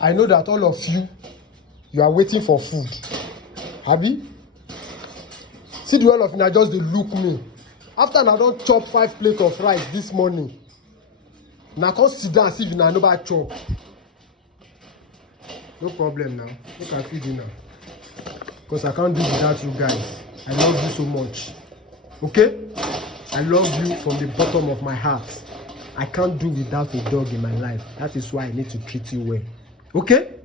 I know that all of you are waiting for food. Abi? See the all of you just dey look me. After I don chop 5 plates of rice this morning, na come sit down see if una no bad chop. No problem now. Make I feed you now. Because I can't do without you guys. I love you so much. Okay? I love you from the bottom of my heart. I can't do without a dog in my life. That is why I need to treat you well. Okay?